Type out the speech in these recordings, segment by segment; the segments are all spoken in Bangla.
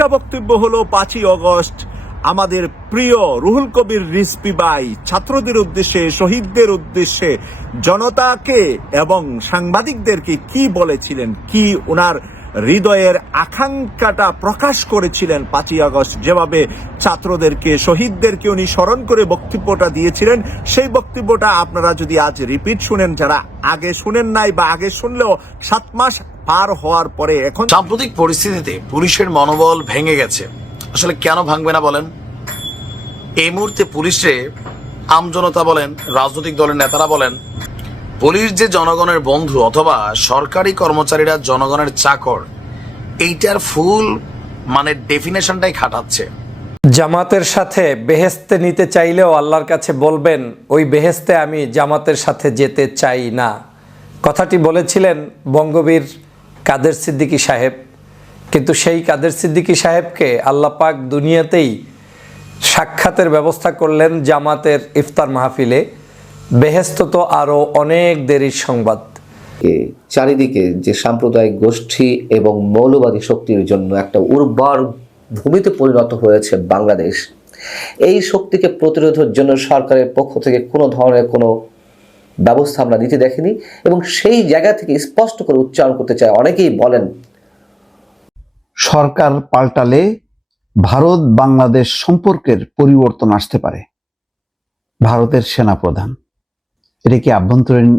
আরেকটা বক্তব্য হলো পাঁচই অগস্ট, আমাদের প্রিয় রুহুল কবির রিসপি বাই, ছাত্রদের উদ্দেশ্যে, শহীদদের উদ্দেশ্যে জনতাকে এবং সাংবাদিকদেরকে কি বলেছিলেন, কি ওনার হৃদয়ের আকাঙ্ক্ষাটা প্রকাশ করেছিলেন পাঁচই আগস্ট। যেভাবে ছাত্রদেরকে, শহীদদেরকে উনি স্মরণ করে বক্তব্যটা দিয়েছিলেন, সেই বক্তব্যটা আপনারা যদি আজ রিপিট শুনেন, যারা আগে শুনেন নাই বা আগে শুনলেও সাত মাস পার হওয়ার পরে এখন সাম্প্রতিক পরিস্থিতিতে পুলিশের মনোবল ভেঙে গেছে। আসলে কেন ভাঙবে না বলেন? এই মুহূর্তে পুলিশে আমজনতা বলেন, রাজনৈতিক দলের নেতারা বলেন পুলিশ যে জনগণের বন্ধু অথবা সরকারি কর্মচারীরা জনগণের চাকর, এইটার ফুল মানে ডেফিনেশনটাই খাটাচ্ছে। জামাতের সাথে বেহেস্তে নিতে চাইলেও আল্লাহর কাছে বলবেন, ওই বেহেস্তে আমি জামাতের সাথে যেতে চাই না। কথাটি বলেছিলেন বঙ্গবীর কাদের সিদ্দিকী সাহেব। কিন্তু সেই কাদের সিদ্দিকী সাহেবকে আল্লাহ পাক দুনিয়াতেই সাক্ষাতের ব্যবস্থা করলেন জামাতের ইফতার মাহফিলে। বেহেস্ত তো আরও অনেক দেরির সংবাদ। এ চারিদিকে যে সাম্প্রদায়িক গোষ্ঠী এবং মৌলবাদী শক্তির জন্য একটা উর্বর ভূমিতে পরিণত হয়েছে বাংলাদেশ এই শক্তিকে প্রতিরোধের জন্য সরকারের পক্ষ থেকে কোনো ধরনের কোনো ব্যবস্থা আমরা নিতে দেখিনি এবং সেই জায়গা থেকে স্পষ্ট করে উচ্চারণ করতে চায় অনেকেই বলেন সরকার পাল্টালে ভারত বাংলাদেশ সম্পর্কের পরিবর্তন আসতে পারে। ভারতের সেনাপ্রধান। এটা কি আভ্যন্তরীণ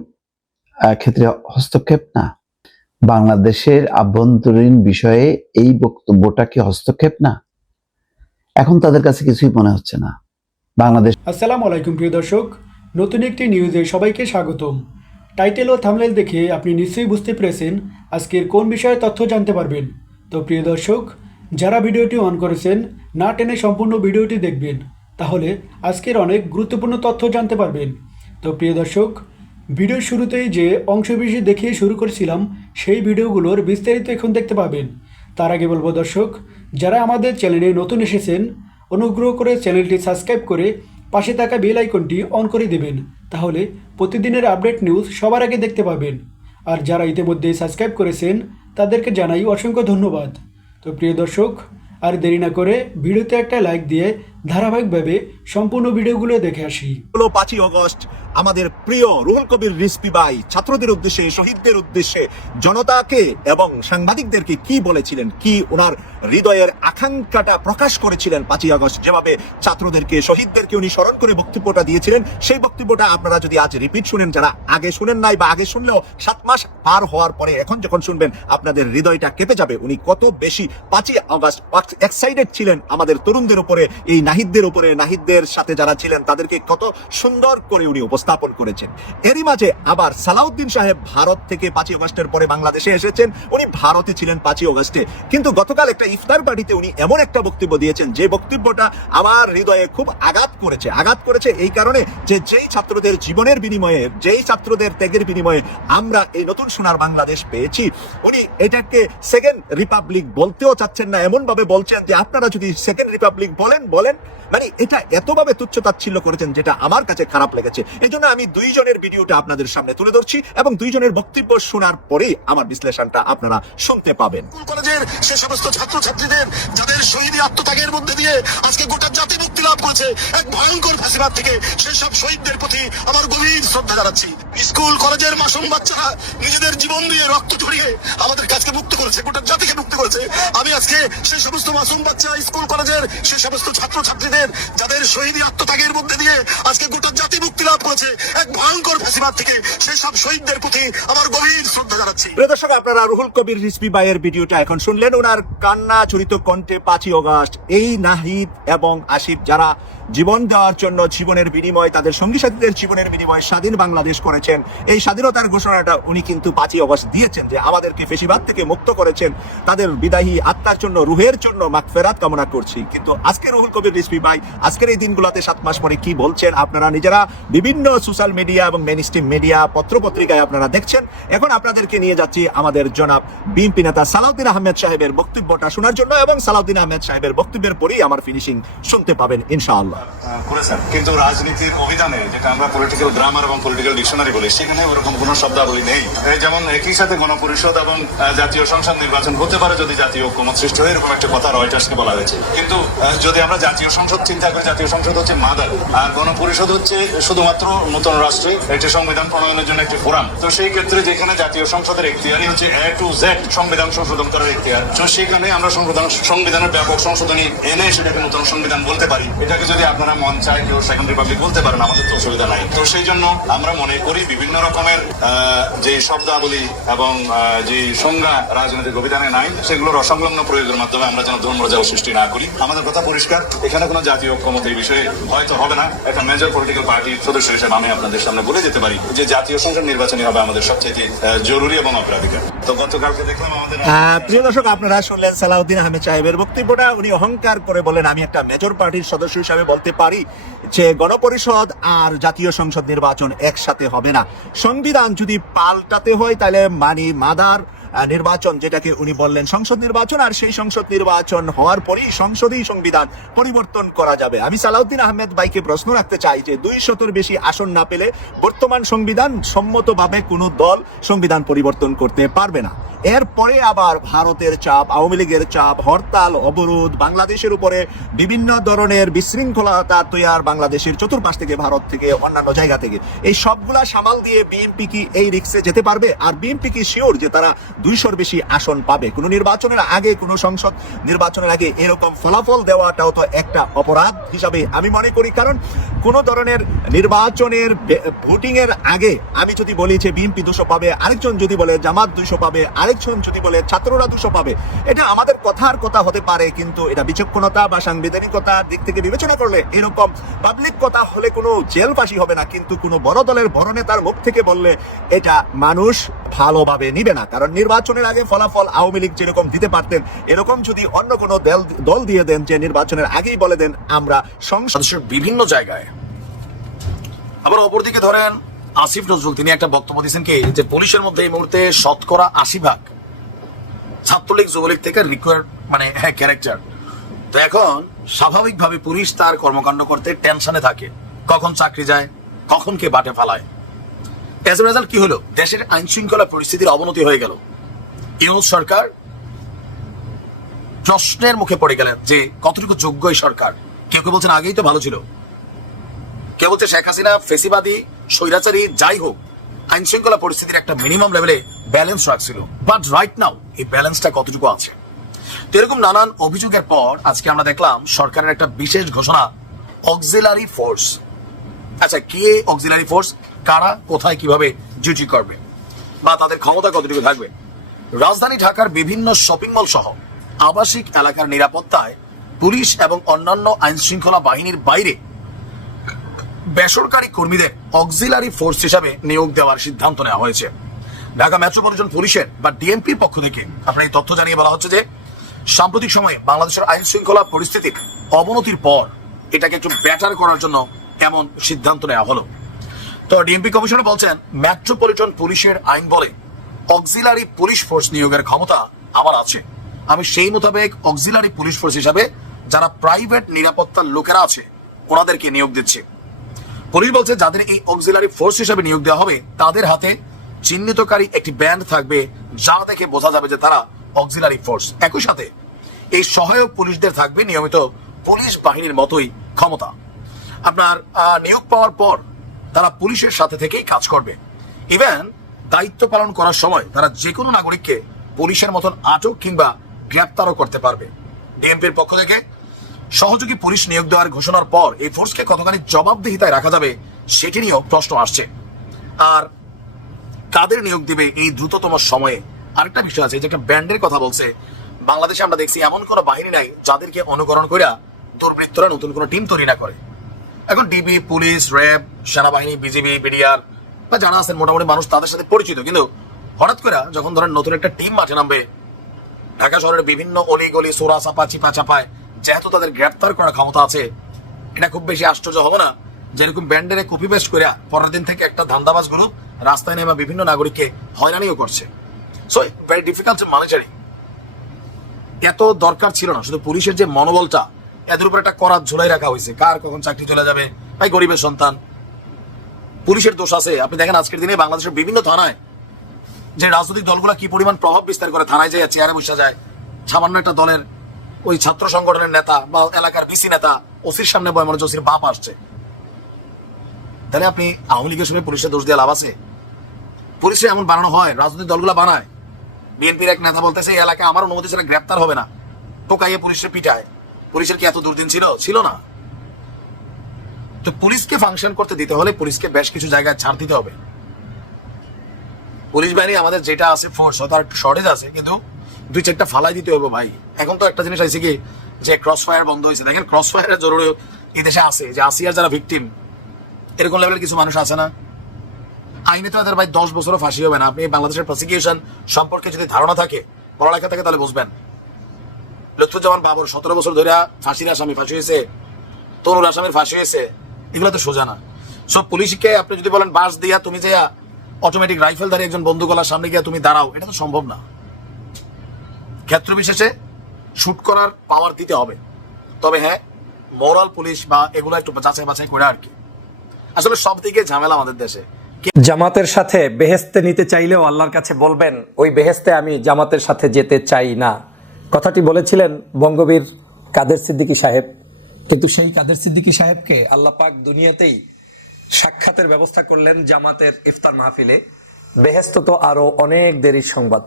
ক্ষেত্রে হস্তক্ষেপ? না। বাংলাদেশের আভ্যন্তরীণ বিষয়ে এই বক্তব্যটা কি হস্তক্ষেপ? না। এখন তাদের কাছে কিছুই মনে হচ্ছে না। বাংলাদেশ আসসালামু আলাইকুম, প্রিয় দর্শক। নতুন একটি নিউজে সবাইকে স্বাগতম। টাইটেল ও থামলেল দেখে আপনি নিশ্চয়ই বুঝতে পেরেছেন আজকের কোন বিষয়ে তথ্য জানতে পারবেন। তো প্রিয় দর্শক, যারা ভিডিওটি অন করেছেন, না টেনে সম্পূর্ণ ভিডিওটি দেখবেন। তাহলে আজকের অনেক গুরুত্বপূর্ণ তথ্য জানতে পারবেন। তো প্রিয় দর্শক ভিডিওর শুরুতেই যে অংশবিশেষ দেখিয়ে শুরু করেছিলাম, সেই ভিডিওগুলোর বিস্তারিত এখন দেখতে পাবেন। তার আগে বলব দর্শক, যারা আমাদের চ্যানেলে নতুন এসেছেন, অনুগ্রহ করে চ্যানেলটি সাবস্ক্রাইব করে পাশে থাকা বেল আইকনটি অন করে দেবেন। তাহলে প্রতিদিনের আপডেট নিউজ সবার আগে দেখতে পাবেন। আর যারা ইতিমধ্যে সাবস্ক্রাইব করেছেন, তাদেরকে জানাই অসংখ্য ধন্যবাদ। তো প্রিয় দর্শক, আর দেরি না করে ভিডিওতে একটা লাইক দিয়ে ধারাবাহিকভাবে সম্পূর্ণ ভিডিওগুলো দেখে আসি। হলো পাঁচই অগস্ট, আমাদের প্রিয় রুহুল কবির রিসপি ভাই ছাত্রদের উদ্দেশ্যে, শহীদদের উদ্দেশ্যে জনতাকে এবং সাংবাদিকদেরকে কি বলেছিলেন, কি ওনার হৃদয়ের আকাঙ্ক্ষাটা প্রকাশ করেছিলেন পাঁচই আগস্ট যেভাবে ছাত্রদেরকে, শহীদদেরকে উনি স্মরণ করে বক্তব্যটা দিয়েছিলেন, সেই বক্তব্যটা আপনারা যদি আজ রিপিট শুনেন, যারা আগে শুনেন নাই বা আগে শুনলেও সাত মাস পার হওয়ার পরে এখন যখন শুনবেন, আপনাদের হৃদয়টা কেঁপে যাবে। উনি কত বেশি পাঁচই আগস্ট এক্সাইটেড ছিলেন আমাদের তরুণদের উপরে এই নাহিদদের উপরে, নাহিদদের সাথে যারা ছিলেন, তাদেরকে কত সুন্দর করে উনি উপস্থাপন করেছেন। এরই মাঝে আবার সালাউদ্দিন সাহেব ভারত থেকে পাঁচই অগস্টের পরে বাংলাদেশে এসেছেন। উনি ভারতে ছিলেন পাঁচই অগস্টে। কিন্তু গতকাল একটা ইফতার পার্টিতে উনি এমন একটা বক্তব্য দিয়েছেন, যে বক্তব্যটা আমার হৃদয়ে খুব আঘাত করেছে। আঘাত করেছে এই কারণে যে যেই ছাত্রদের জীবনের বিনিময়ে, যেই ছাত্রদের ত্যাগের বিনিময়ে আমরা এই নতুন সোনার বাংলাদেশ পেয়েছি, উনি এটাকে সেকেন্ড রিপাবলিক বলতেও চাচ্ছেন না। এমন ভাবে বলছেন যে আপনারা যদি সেকেন্ড রিপাবলিক বলেন বলেন মানে এটা এতভাবে তুচ্ছ তাচ্ছিল্য করেছেন যেটা আমার কাছে খারাপ লেগেছে। এই জন্য আমি দুইজনের ভিডিওটা আপনাদের সামনে তুলে ধরছি এবং দুইজনের বক্তব্য শোনার পরেই আমার বিশ্লেষণটা আপনারা শুনতে পাবেন। কলেজের সে সমস্ত ছাত্রছাত্রীদের, যাদের শহীদ আত্মত্যাগের মধ্যে দিয়ে আজকে গোটা জাতি মুক্তি লাভ করেছে, এক ভয়ঙ্কর ফাঁসিবাদ থেকে সেসব শহীদদের প্রতি আমার গভীর শ্রদ্ধা জানাচ্ছি। স্কুল কলেজের মাসুম বাচ্চারা নিজেদের জীবন দিয়ে রক্ত ঝরিয়ে আমাদের কাজকে মুক্ত করেছে, গোটা জাতিকে মুক্ত করেছে। আমি আজকে সেই সমস্ত মাসুম বাচ্চা স্কুল কলেজের সে সমস্ত ছাত্রছাত্রীদের যাদের শহীদ আত্মত্যাগের মধ্যে দিয়ে আজকে গোটা জাতি মুক্তি লাভ করেছে, এক ভয়ঙ্কর ফাঁসিবাদ থেকে সেসব শহীদদের প্রতি আমার গভীর শ্রদ্ধা জানাচ্ছি। প্রিয় দর্শক, আপনারা রুহুল কবির রিসপি ভাইয়ের ভিডিওটা এখন শুনলেন। ওনার কান্না চরিত কণ্ঠে পাঁচই অগাস্ট, এই নাহিদ এবং আসিফ যারা জীবন দেওয়ার জন্য জীবনের বিনিময়, তাদের সঙ্গী সাথীদের জীবনের বিনিময় স্বাধীন বাংলাদেশ করেছেন, এই স্বাধীনতার ঘোষণাটা উনি কিন্তু পাঁচই অগস্ট দিয়েছেন যে আমাদেরকে ফেসিবাদ থেকে মুক্ত করেছেন। তাদের বিদায়ী আত্মার জন্য, রুহের জন্য মাগফেরাত কামনা করছি। কিন্তু আজকে রুহুল কবির রিসপি ভাই, আজকের এই দিনগুলোতে সাত মাস পরে কি বলছেন আপনারা? নিজেরা বিভিন্ন সোশ্যাল মিডিয়া এবং মেনস্ট্রিম মিডিয়া পত্রপত্রিকায় আপনারা দেখছেন। এখন আপনাদেরকে নিয়ে যাচ্ছি আমাদের জনাব বিএনপি নেতা সালাউদ্দিন আহমেদ সাহেবের বক্তব্যটা শোনার জন্য এবং সালাউদ্দিন আহমেদ সাহেবের বক্তব্যের পরেই আমার ফিনিশিং শুনতে পাবেন ইনশাআল্লাহ। কিন্তু রাজনীতির অভিধানে, যেটা আমরা পলিটিক্যাল গ্রামার এবং পলিটিক্যাল ডিকশনারি বলি, সেখানে ওরকম কোনো শব্দাবলী নেই। যেমন একই সাথে গণপরিষদ এবং জাতীয় সংসদ নির্বাচন হতে পারে যদি জাতীয় ঐক্যমত সৃষ্টি হয়, এরকম একটা কথা রয়টার্সকে বলা হয়েছে। কিন্তু যদি আমরা জাতীয় সংসদ চিন্তা করি জাতীয় সংসদ হচ্ছে মাদার, আর গণপরিষদ হচ্ছে শুধুমাত্র নতুন রাষ্ট্রে একটি সংবিধান প্রণয়নের জন্য একটি ফোরাম। তো সেই ক্ষেত্রে যেখানে জাতীয় সংসদের এখতিয়ারই হচ্ছে এ টু জেড সংবিধান সংশোধন করার এখতিয়ার। তো সেখানে আমরা সংবিধান, সংবিধানের ব্যাপক সংশোধনী এনে সেটাকে নতুন সংবিধান বলতে পারি। এটাকে যদি আপনারা মন চায় কেউ সেকেন্ড রিপাবলিক বলতে পারেন, আমাদের তো অসুবিধা নাই। তো সেই জন্য আমরা মনে করি বিভিন্ন রকমের যে শব্দাবলী এবং যে সংজ্ঞা রাজনৈতিক অভিধানে নাই সেগুলোর অসংলগ্ন প্রয়োগের মাধ্যমে আমরা যেন ধর্মরাজাও সৃষ্টি না করি। আমাদের কথা পরিষ্কার। এখানে কোনো জাতীয় ঐক্যমত এই বিষয়ে হয়তো হবে না। একটা মেজর পলিটিক্যাল পার্টির সদস্য হিসেবে আমি আপনাদের সামনে বলে যেতে পারি যে জাতীয় সংসদ নির্বাচনই হবে আমাদের সবচেয়ে জরুরি এবং অগ্রাধিকার। তো গতকালকে দেখলাম আমাদের প্রিয় দর্শক, আপনারা শুনলেন সালাউদ্দিন আহমেদ সাহেবের বক্তব্যটা। উনি অহংকার করে বলেন, আমি একটা মেজর পার্টির সদস্য হিসাবে বলতে পারি যে গণপরিষদ আর জাতীয় সংসদ নির্বাচন একসাথে হবে না। সংবিধান যদি পাল্টাতে হয়, তাহলে মানি মাদার নির্বাচন যেটাকে উনি বললেন সংসদ নির্বাচন, আর সেই সংসদ নির্বাচন হওয়ার পরেই সংসদেই সংবিধান পরিবর্তন করা যাবে। আমি সালাউদ্দিন আহমেদ ভাইকে প্রশ্ন রাখতে চাই যে দুই শতর বেশি আসন না পেলে বর্তমান সংবিধান সম্মতভাবে কোনো দল সংবিধান পরিবর্তন করতে পারবে না। এরপরে আবার ভারতের চাপ, আওয়ামী লীগের চাপ, হরতাল, অবরোধ, বাংলাদেশের উপরে বিভিন্ন ধরনের বিশৃঙ্খলতা তৈয়ার বাংলাদেশের চতুর্পাশ থেকে, ভারত থেকে, অন্যান্য জায়গা থেকে। এই সবগুলা সামাল দিয়ে বিএনপি কি এই রিক্সে যেতে পারবে? আর বিএনপি কি শিওর যে তারা দুইশোর বেশি আসন পাবে। কোনো নির্বাচনের আগে, কোনো সংসদ নির্বাচনের আগে এরকম ফলাফল দেওয়াটাও তো একটা অপরাধ হিসাবে আমি মনে করি। কারণ কোন ধরনের নির্বাচনের ভোটিং এর আগে আমি যদি বলি যে বিএনপি দুশো পাবে, আরেকজন যদি বলে জামাত দুশো পাবে, আরেকজন যদি বলে ছাত্ররা দুশো পাবে, এটা আমাদের কথার কথা হতে পারে, কিন্তু এটা বিচক্ষণতা বা সাংবিধানিকতার দিক থেকে বিবেচনা করলে এরকম পাবলিক কথা হলে কোনো জেল ফাঁসি হবে না, কিন্তু কোনো বড় দলের বড় নেতার মুখ থেকে বললে এটা মানুষ ভালোভাবে নিবে না। কারণ নির্বাচনের আগে ফলাফল আওয়ামী লীগ যেরকম দিতে পারতেন, এরকম যদি অন্য কোনো দল দিয়ে দেন যে নির্বাচনের আগেই বলে দেন, আমরা সংসদ বিভিন্ন জায়গায়। আবার অপরদিকে ধরেন আসিফ নজরুল, তিনি একটা বক্তব্য দিয়েছেন কি? যে পুলিশের মধ্যে এই মুহূর্তে শতকরা আশি ভাগ ছাত্রলীগ, যুবলীগ থেকে রিকোয়ার মানে হ্যাঁ ক্যারেক্টার তো এখন স্বাভাবিকভাবে পুলিশ তার কর্মকাণ্ড করতে টেনশনে থাকে। কখন চাকরি যায়, কখন কে বাটে ফালায়। এজ রেজাল্ট কি হলো? দেশের আইন শৃঙ্খলা পরিস্থিতির অবনতি হয়ে গেল। ইউনুস সরকার প্রশ্নের মুখে পড়ে গেলেন যে কতটুকু যোগ্য এই সরকার। কেউ কেউ বলছেন আগেই তো ভালো ছিল। কেউ বলছে শেখ হাসিনা ফেসিবাদী, স্বৈরাচারী, যাই হোক আইন শৃঙ্খলা পরিস্থিতির একটা মিনিমাম লেভেলে ব্যালেন্স রাখছিল। বাট রাইট নাও এই ব্যালেন্সটা কতটুকু আছে? এরকম নানান অভিযোগের পর আজকে আমরা দেখলাম সরকারের একটা বিশেষ ঘোষণা অক্সিলারি ফোর্স আচ্ছা কে অক্সিলারি ফোর্স কারা, কোথায়, কীভাবে ডিউটি করবে? বা তাদের ক্ষমতা কতটুকু থাকবে? রাজধানী ঢাকার বিভিন্ন শপিং মল সহ আবাসিক এলাকার নিরাপত্তায় পুলিশ এবং অন্যান্য আইন শৃঙ্খলা বাহিনীর বাইরে বেসরকারি কর্মীদের অক্সিলারি ফোর্স হিসাবে নিয়োগ দেওয়ার সিদ্ধান্ত নেওয়া হয়েছে। ঢাকা মেট্রোপলিটন পুলিশের বা ডিএমপির পক্ষ থেকে আপনার এই তথ্য জানিয়ে বলা হচ্ছে যে, সাম্প্রতিক সময়ে বাংলাদেশের আইন শৃঙ্খলা পরিস্থিতির অবনতির পর এটাকে একটু ব্যাটার করার জন্য এমন সিদ্ধান্ত নেওয়া হলো। তো ডিএমপি কমিশনার বলছেন, মেট্রোপলিটন পুলিশের আইন বলে অক্সিলারি পুলিশ ফোর্স নিয়োগের ক্ষমতা আমার আছে। আমি সেই মোতাবেক অক্সিলারি পুলিশ ফোর্স হিসাবে যারা প্রাইভেট নিরাপত্তার লোকেরা আছে, ওনাদেরকে নিয়োগ দিচ্ছি। পুলিশ বলছে, যাদের এই অক্সিলারি ফোর্স হিসেবে নিয়োগ দেওয়া হবে, তাদের হাতে চিহ্নিতকারী একটি ব্যান্ড থাকবে, যা দেখে বোঝা যাবে যে তারা অক্সিলারি ফোর্স। একই সাথে এই সহায়ক পুলিশদের থাকবে নিয়মিত পুলিশ বাহিনীর মতোই ক্ষমতা। আপনার নিয়োগ পাওয়ার পর তারা পুলিশের সাথে থেকেই কাজ করবে। ইভেন দায়িত্ব পালন করার সময় তারা যে কোনো নাগরিককে পুলিশের মতন আটক কিংবা গ্রেপ্তারও করতে পারবে। ডিএমপির পক্ষ থেকে সহযোগী পুলিশ নিয়োগ দেওয়ার ঘোষণার পর এই ফোর্সকে কতখানি জবাবদিহিতায় রাখা যাবে সেটি নিয়েও প্রশ্ন আসছে। আর কাদের নিয়োগ দিবে এই দ্রুততম সময়ে? আরেকটা বিষয় আছে যে একটা ব্যান্ডের কথা বলছে, বাংলাদেশে আমরা দেখছি এমন কোনো বাহিনী নাই যাদেরকে অনুকরণ করে দুর্বৃত্তরা নতুন কোনো টিম তৈরি না করে। এখন ডিবি, পুলিশ, র্যাব, সেনাবাহিনী, বিজিবি, বিডিআর বা যারা আছেন, মোটামুটি মানুষ তাদের সাথে পরিচিত। কিন্তু হঠাৎ করে যখন ধরেন নতুন একটা টিম মাঠে নামবে, ঢাকা শহরের বিভিন্ন অলি গলি সোরা চাপা চিপা চাপায় যেহেতু তাদের গ্রেপ্তার করার ক্ষমতা আছে, এটা খুব বেশি আশ্চর্য হবে না? যেরকম ব্যান্ডেরে কপি পেস্ট করে পরের দিন থেকে একটা ধান্দাবাজ গ্রুপ রাস্তায় নেমে বিভিন্ন নাগরিককে হয়রানিও করছে। সো ভেরি ডিফিকাল্ট ম্যানেজারিং এত দরকার ছিল না, শুধু পুলিশের যে মনোবলটা, এদের উপর একটা করাত ঝুলাই রাখা হয়েছে। কার কখন চাকরি চলে যাবে? ভাই, গরিবের সন্তান। পুলিশের দোষ আছে। আপনি দেখেন আজকের দিনে বাংলাদেশের বিভিন্ন থানায় যে রাজনৈতিক দলগুলো কি পরিমাণ প্রভাব বিস্তার করে থানায় যায় চেয়ারে বসে যায়। সামান্য একটা দলের ওই ছাত্র সংগঠনের নেতা বা এলাকার বিসি নেতা, ওসির সামনে বয় মনে ওসির বাপ আসছে। তাহলে আপনি আওয়ামী লীগের সঙ্গে পুলিশের দোষ দিয়ে লাভ আছে? পুলিশে এমন বানানো হয়, রাজনৈতিক দলগুলো বানায়। বিএনপির এক নেতা বলতেছে, এই এলাকায় আমার অনুমতি ছাড়া গ্রেপ্তার হবে না। টোকাইয়ে পুলিশের পিটায়। পুলিশের কি এত দুর্দিন ছিল? ছিল না। তো পুলিশকে ফাংশন করতে দিতে হলে পুলিশকে বেশ কিছু জায়গায় ছাড় দিতে হবে। পুলিশ বাহিনী আমাদের যেটা আছে ফোর্স তার শর্টেজ আছে, কিন্তু দুই চারটা ফালাই দিতে হবে ভাই। এখন তো একটা জিনিস আছে কি, যে ক্রস ফায়ার বন্ধ হয়েছে। দেখেন ক্রস ফায়ারের জরুরি এই দেশে আছে, যে আসিয়ার যারা ভিকটিম এরকম লেভেলের কিছু মানুষ আছে না। আইনে তো তাদের ভাই দশ বছরও ফাঁসি হবে না। আপনি বাংলাদেশের প্রসিকিউশন সম্পর্কে যদি ধারণা থাকে, পড়ালেখা থাকে তাহলে বুঝবেন। লুৎফুজ্জামান বাবর সতেরো বছর ধরে ফাঁসির আসামি ফাঁসি হয়েছে তরুণ আসামির ফাঁসি হয়েছে এগুলো তো সোজা না। সব পুলিশকে আপনি যদি বলেন বাস দিয়া তুমি যে অটোমেটিক রাইফেলধারী একজন বন্দুকলার সামনে গিয়ে তুমি দাঁড়াও, এটা তো সম্ভব না। ক্ষেত্র বিশেষে শুট করার পাওয়ার দিতে হবে। তবে হ্যাঁ মোরাল পুলিশ বা এগুলো একটু যাচাই বাছাই করে আর কি। আসলে সব দিকে ঝামেলা আমাদের দেশে। জামাতের সাথে বেহেস্তে নিতে চাইলেও আল্লাহর কাছে বলবেন, ওই বেহেস্তে আমি জামাতের সাথে যেতে চাই না। কথাটি বলেছিলেন বঙ্গবীর কাদের সিদ্দিকী সাহেব। কিন্তু সেই কাদের সিদ্দিকী সাহেবকে আল্লাহ পাক দুনিয়াতেই সাক্ষাতের ব্যবস্থা করলেন জামাতের ইফতার মাহফিলে। বেহেস্ত তো আরও অনেক দেরির সংবাদ।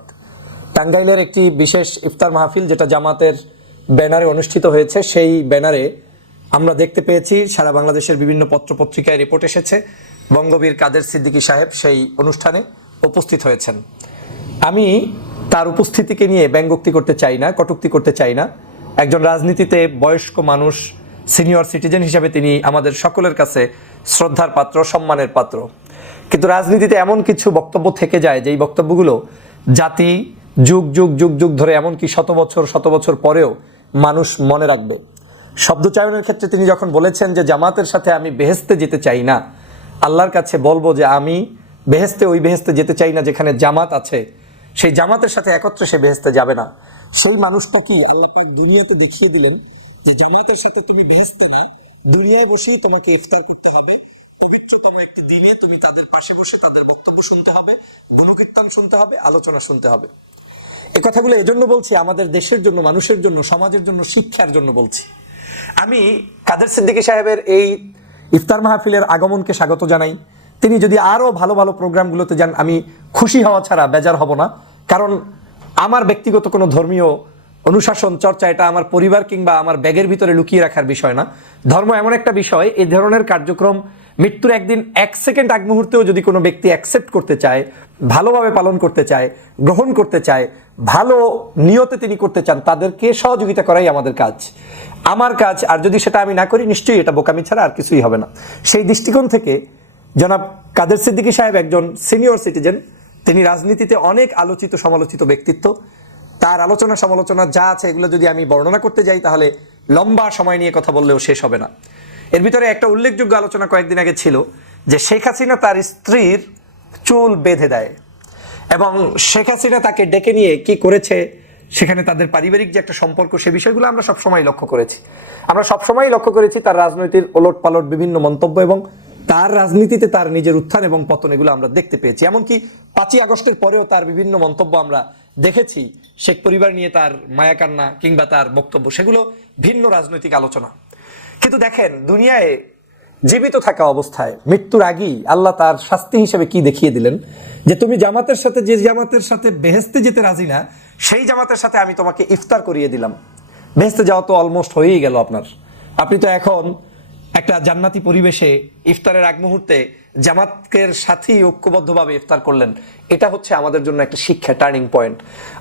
টাঙ্গাইলের একটি বিশেষ ইফতার মাহফিল যেটা জামাতের ব্যানারে অনুষ্ঠিত হয়েছে, সেই ব্যানারে আমরা দেখতে পেয়েছি, সারা বাংলাদেশের বিভিন্ন পত্রপত্রিকায় রিপোর্ট এসেছে, বঙ্গবীর কাদের সিদ্দিকী সাহেব সেই অনুষ্ঠানে উপস্থিত হয়েছেন। আমি তার উপস্থিতিকে নিয়ে ব্যঙ্গোক্তি করতে চাই না, কটুক্তি করতে চাই না। একজন রাজনীতিতে বয়স্ক মানুষ সিনিয়র সিটিজেন হিসাবে তিনি আমাদের সকলের কাছে শ্রদ্ধার পাত্র, সম্মানের পাত্র। কিন্তু রাজনীতিতে এমন কিছু বক্তব্য থেকে যায়, যেই বক্তব্যগুলো জাতি যুগ যুগ যুগ যুগ ধরে এমনকি শত বছর শত বছর পরেও মানুষ মনে রাখবে। শব্দচায়নের ক্ষেত্রে তিনি যখন বলেছেন যে জামাতের সাথে আমি বেহেস্তে যেতে চাই না, আল্লাহর কাছে বলব যে আমি বেহেস্তে ওই বেহেস্তে যেতে চাই না যেখানে জামাত আছে, সেই জামাতের সাথে একত্রে সে বেহেস্তে যাবে না। সেই মানুষটা কি আল্লাহ পাক দুনিয়াতে দেখিয়ে দিলেন? যে জামাতের সাথে তুমি বেহেস্তে না, দুনিয়ায় বসেই তোমাকে ইফতার করতে হবে। পবিত্রতম একটি দিনে তুমি তাদের পাশে বসে তাদের বক্তব্য শুনতে হবে, গুণকীর্তন শুনতে হবে, আলোচনা শুনতে হবে। এ কথাগুলো এজন্য বলছি, আমাদের দেশের জন্য, মানুষের জন্য, সমাজের জন্য, শিক্ষার জন্য বলছি। আমি কাদের সিদ্দিকী সাহেবের এই ইফতার মাহফিলের আগমনকে স্বাগত জানাই। তিনি যদি আরও ভালো ভালো প্রোগ্রামগুলোতে যান, আমি খুশি হওয়া ছাড়া বেজার হব না। কারণ আমার ব্যক্তিগত কোনো ধর্মীয় অনুশাসন, চর্চা, এটা আমার পরিবার কিংবা আমার ব্যাগের ভিতরে লুকিয়ে রাখার বিষয় না। ধর্ম এমন একটা বিষয়, এই ধরনের কার্যক্রম মৃত্যুর একদিন এক সেকেন্ড আগ মুহূর্তেও যদি কোনো ব্যক্তি অ্যাকসেপ্ট করতে চায়, ভালোভাবে পালন করতে চায়, গ্রহণ করতে চায়, ভালো নিয়তে তিনি করতে চান, তাদেরকে সহযোগিতা করাই আমাদের কাজ। আমার কাজ, আর যদি সেটা আমি না করি, নিশ্চয়ই এটা বোকামি ছাড়া আর কিছুই হবে না। সেই দৃষ্টিকোণ থেকে জনাব কাদের সিদ্দিকী সাহেব একজন সিনিয়র সিটিজেন তিনি রাজনীতিতে অনেক আলোচিত সমালোচিত ব্যক্তিত্ব। তার আলোচনা, সমালোচনা যা আছে এগুলো যদি আমি বর্ণনা করতে যাই, তাহলে লম্বা সময় নিয়ে কথা বললেও শেষ হবে না। এর ভিতরে একটা উল্লেখযোগ্য আলোচনা কয়েকদিন আগে ছিল যে শেখ হাসিনা তার স্ত্রীর চুল বেঁধে দেয় এবং শেখ হাসিনা তাকে ডেকে নিয়ে কি করেছে, সেখানে তাদের পারিবারিক যে একটা সম্পর্ক, সে বিষয়গুলো আমরা সবসময় লক্ষ্য করেছি। আমরা সবসময় লক্ষ্য করেছি তার রাজনৈতিক ওলট পালট বিভিন্ন মন্তব্য এবং তার রাজনীতিতে তার নিজের উত্থান এবং পতন এগুলো আমরা দেখতে পেয়েছি। এমনকি পাঁচই আগস্টের পরেও তার বিভিন্ন মন্তব্য আমরা দেখেছি শেখ পরিবার নিয়ে তার মায়াকান্না কিংবা তার বক্তব্য, সেগুলো ভিন্ন রাজনৈতিক আলোচনা। কিন্তু দেখেন, দুনিয়ায় জীবিত থাকা অবস্থায়, মৃত্যুর আগেই আল্লাহ তার শাস্তি হিসেবে কি দেখিয়ে দিলেন? যে তুমি জামাতের সাথে, যে জামাতের সাথে বেহেস্তে যেতে রাজি না, সেই জামাতের সাথে আমি তোমাকে ইফতার করিয়ে দিলাম। বেহেস্তে যাওয়া তো অলমোস্ট হয়েই গেল আপনার। আপনি তো এখন একটা জান্নাতি পরিবেশে ইফতারের আগ মুহূর্তে জামাতকের সাথেই ঐক্যবদ্ধভাবে ইফতার করলেন। এটা হচ্ছে আমাদের জন্য একটা শিক্ষা টার্নিং পয়েন্ট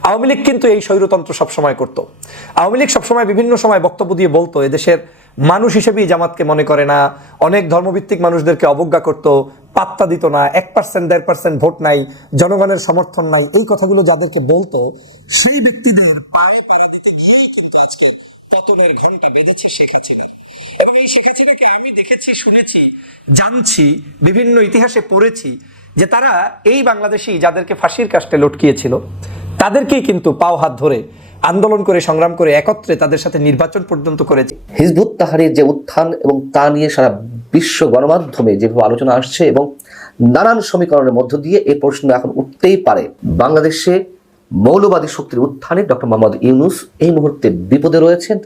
আওয়ামী লীগ কিন্তু এই স্বৈরতন্ত্র সবসময় করত। আওয়ামী লীগ সবসময় বিভিন্ন সময় বক্তব্য দিয়ে বলতো, এদেশের মানুষ হিসেবেই জামাতকে মনে করে না, অনেক ধর্মভিত্তিক মানুষদেরকে অবজ্ঞা করত, পাত্তা দিত না, এক পার্সেন্ট দেড় পার্সেন্ট ভোট নাই, জনগণের সমর্থন নাই, এই কথাগুলো যাদেরকে বলতো, সেই ব্যক্তিদের পায়ে পাড়া দিতে গিয়েই কিন্তু আজকে পতনের ঘণ্টা বেঁধেছি শেখ হাসিনা। এবং এই শেখ আমি দেখেছি, শুনেছি, জানছি, বিভিন্ন ইতিহাসে পড়েছি যে তারা এই বাংলাদেশি যাদেরকে ফাঁসির কাস্টে লটকিয়েছিল, তাদেরকেই কিন্তু পাও হাত ধরে আন্দোলন করে, সংগ্রাম করে একত্রে তাদের সাথে নির্বাচন পর্যন্ত করেছে। হিজবুত তাহারির যে উত্থান এবং তা নিয়ে সারা বিশ্ব গণমাধ্যমে যেভাবে আলোচনা আসছে এবং নানান সমীকরণের মধ্য দিয়ে এই প্রশ্ন এখন উঠতেই পারে। বাংলাদেশে মৌলবাদী শক্তির উত্থানে ডক্টর মোহাম্মদ ইউনুস এই মুহূর্তে বিপদে রয়েছেন।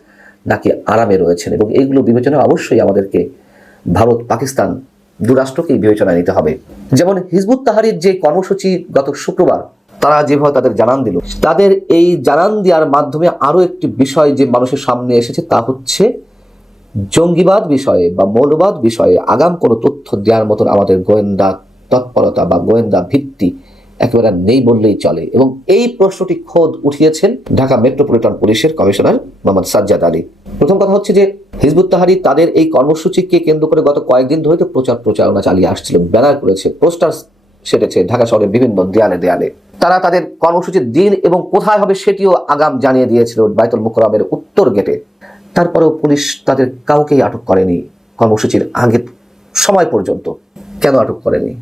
নাকি আরামে রয়েছেন এবং এইগুলো বিবেচনা অবশ্যই আমাদেরকে ভারত, পাকিস্তান দুরাষ্ট্রকেই বিবেচনায় নিতে হবে। যেমন হিজবুত তাহারির যে কর্মসূচি গত শুক্রবার, তারা যেভাবে তাদের জানান দিল, তাদের এই জানান দেওয়ার মাধ্যমে আরও একটি বিষয় যে মানুষের সামনে এসেছে তা হচ্ছে জঙ্গিবাদ বিষয়ে বা মৌলবাদ বিষয়ে আগাম কোনো তথ্য দেওয়ার মতন আমাদের গোয়েন্দা তৎপরতা বা গোয়েন্দা ভিত্তি একেবারে নেই বললেই চলে। এবং এই প্রশ্নটি খোদ উঠিয়েছেন ঢাকা মেট্রোপলিটন পুলিশের কমিশনার মোহাম্মদ সাজ্জাদ আলী। প্রথম কথা হচ্ছে যে, হিজবুত তাহারি তাদের এই কর্মসূচিকে কেন্দ্র করে গত কয়েকদিন ধরে তো প্রচার প্রচারণা চালিয়ে আসছিল, ব্যানার করেছে, পোস্টার সেটেছে ঢাকা শহরের বিভিন্ন দেয়ালে দেয়ালে। তারা তাদের কর্মসূচির দিন এবং কোথায় হবে সেটিও আগাম জানিয়ে দিয়েছিল বাইতুল মুকরমের উত্তর গেটে। তারপরেও পুলিশ তাদের কাউকেই আটক করেনি, কর্মসূচির আগে সময় পর্যন্ত। কেন আটক করেনি?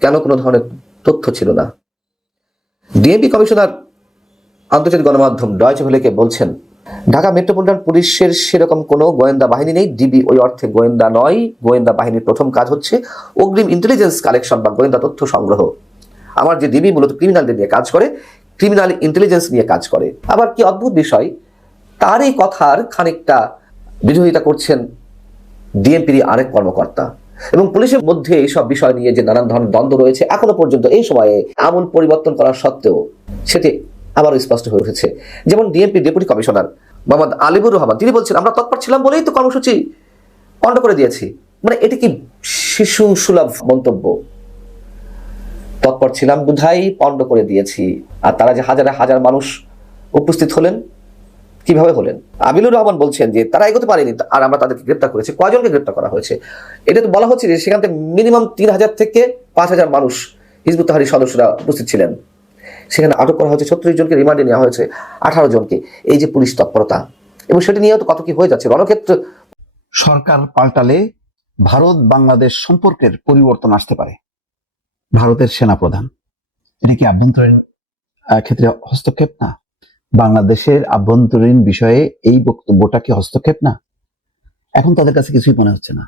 কেন কোনো ধরনের তথ্য ছিল না? ডিএমপি কমিশনার আন্তর্জাতিক গণমাধ্যম ডয়চে ভেলেকে বলছেন, ঢাকা মেট্রোপলিটন পুলিশের সেরকম কোনো গোয়েন্দা বাহিনী নেই। ডিবি ওই অর্থে গোয়েন্দা নয়, গোয়েন্দা বাহিনীর প্রথম কাজ হচ্ছে অগ্রিম ইন্টেলিজেন্স কালেকশন বা গোয়েন্দা তথ্য সংগ্রহ। আমার যে ডিবি মূলত ক্রিমিনালদের নিয়ে কাজ করে ক্রিমিনাল ইন্টেলিজেন্স নিয়ে কাজ করে। আবার কি অদ্ভুত বিষয় তার এই কথার খানিকটা বিরোধিতা করছেন ডিএমপির আরেক কর্মকর্তা। এবং পুলিশের মধ্যে এইসব বিষয় নিয়ে যে নানান ধরনের দ্বন্দ্ব রয়েছে, এখনও পর্যন্ত এই সময়ে আমূল পরিবর্তন করা সত্ত্বেও সেটি আবারও স্পষ্ট হয়ে উঠেছে। যেমন DMP deputy commissioner Mohammad Alibur Rahman, তিনি বলছেন আমরা তৎপর ছিলাম বলেই তো কর্মসূচি পণ্ড করে দিয়েছি। মানে এটি কি শিশু সুলভ মন্তব্য? তৎপর ছিলাম বুধাই পণ্ড করে দিয়েছি। আর তারা যে হাজারে হাজার মানুষ উপস্থিত হলেন কীভাবে হলেন? আবিলুর রহমান বলছেন যে তারা এগোতে পারেনি আর আমরা তাদেরকে গ্রেপ্তার করেছি। কয়জনকে গ্রেপ্তার করা হয়েছে? এটা তো বলা হচ্ছে যে সেখান থেকে মিনিমাম তিন হাজার থেকে পাঁচ হাজার মানুষ হিজবুত তাহারির সদস্যরা উপস্থিত ছিলেন। সেখানে আটক করা হয়েছে ছত্রিশ জনকে, রিমান্ডে নেওয়া হয়েছে আঠারো জনকে। এই যে পুলিশ তৎপরতা। এবং সেটা নিয়েও তো কত কি হয়ে যাচ্ছে? রণক্ষেত্র সরকার পাল্টালে ভারত বাংলাদেশ সম্পর্কের পরিবর্তন আসতে পারে। ভারতের সেনাপ্রধান। এটা কি আভ্যন্তরীণ ক্ষেত্রে হস্তক্ষেপ? না। বাংলাদেশের আভ্যন্তরীণ বিষয়ে এই বক্তব্যটা কি হস্তক্ষেপ না? এখন তাদের কাছে কিছুই মনে হচ্ছে না।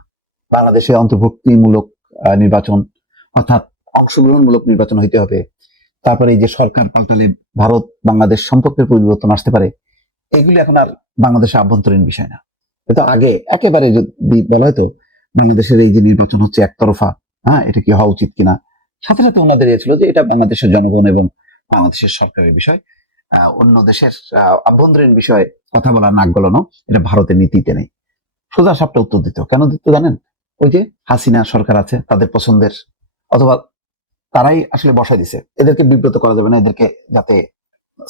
বাংলাদেশে অন্তর্ভুক্তিমূলক নির্বাচন, অর্থাৎ অংশগ্রহণমূলক নির্বাচন হইতে হবে। তারপরে এই যে সরকার পাল্টালে ভারত, বাংলাদেশ সম্পর্কের পরিবর্তন আসতে পারে, এগুলি এখন আর বাংলাদেশের আভ্যন্তরীণ বিষয় না। এটা আগে একেবারে যদি বলা হয়তো বাংলাদেশের এই যে নির্বাচন হচ্ছে একতরফা হ্যাঁ এটা কি হওয়া উচিত কিনা? সাথে সাথে ওনাদের ছিল যে এটা বাংলাদেশের জনগণ এবং বাংলাদেশের সরকারের বিষয়। অন্য দেশের আভ্যন্তরীণ বিষয়ে কথা বলা নাক গলানো, এটা ভারতের নীতিতে নেই। সোজা সাপটা উত্তর দিত কেন দিত জানেন? ওই যে হাসিনা সরকার আছে, তাদের পছন্দের, অথবা তারাই আসলে বসাই দিছে। এদেরকে বিব্রত করা যাবে না, এদেরকে যাতে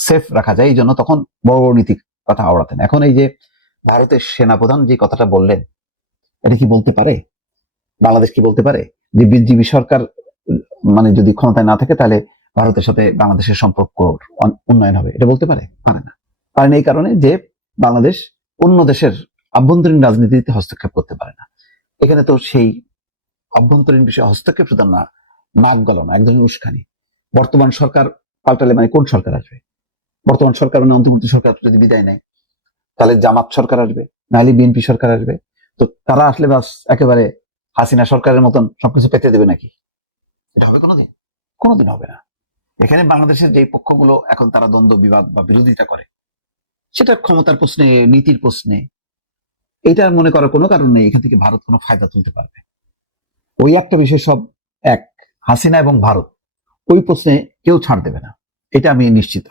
সেফ রাখা যায়। এই জন্য তখন বড় বড় নীতি কথা আওড়াতেন। এখন এই যে ভারতের সেনাপ্রধান যে কথাটা বললেন, এটা কি বলতে পারে? বাংলাদেশ কি বলতে পারে? যে বিজেপি সরকার মানে যদি ক্ষমতায় না থাকে, তাহলে ভারতের সাথে বাংলাদেশের সম্পর্ক উন্নয়ন হবে, এটা বলতে পারে? পারে না। পারে না এই কারণে যে বাংলাদেশ অন্য দেশের আভ্যন্তরীণ রাজনীতিতে হস্তক্ষেপ করতে পারে না। এখানে তো সেই অভ্যন্তরীণ বিষয়ে হস্তক্ষেপ শুধু না, নাক গলানো এক ধরনের উস্কানি। বর্তমান সরকার পাল্টালে মানে কোন সরকার আসবে? বর্তমান সরকার মানে অন্তর্বর্তী সরকার যদি বিদায় নেয়, তাহলে জামাত সরকার আসবে, নাহলে বিএনপি সরকার আসবে। তো তারা আসলে বাস একেবারে হাসিনা সরকারের মতন সবকিছু পেতে দেবে নাকি? এটা হবে কোনোদিন? কোনোদিন হবে না। এখানে বাংলাদেশের যে পক্ষগুলো এখন তারা দ্বন্দ্ব, বিবাদ বা বিরোধিতা করে, সেটা ক্ষমতার প্রশ্নে, নীতির প্রশ্নে এটা মনে করার কোনো কারণ নেই, এখান থেকে ভারত কোনো ফায়দা তুলতে পারবে। ওই একটা বিষয় সব এক, হাসিনা এবং ভারত, ওই প্রশ্নে কেউ ছাড় দেবে না, এটা আমি নিশ্চিত।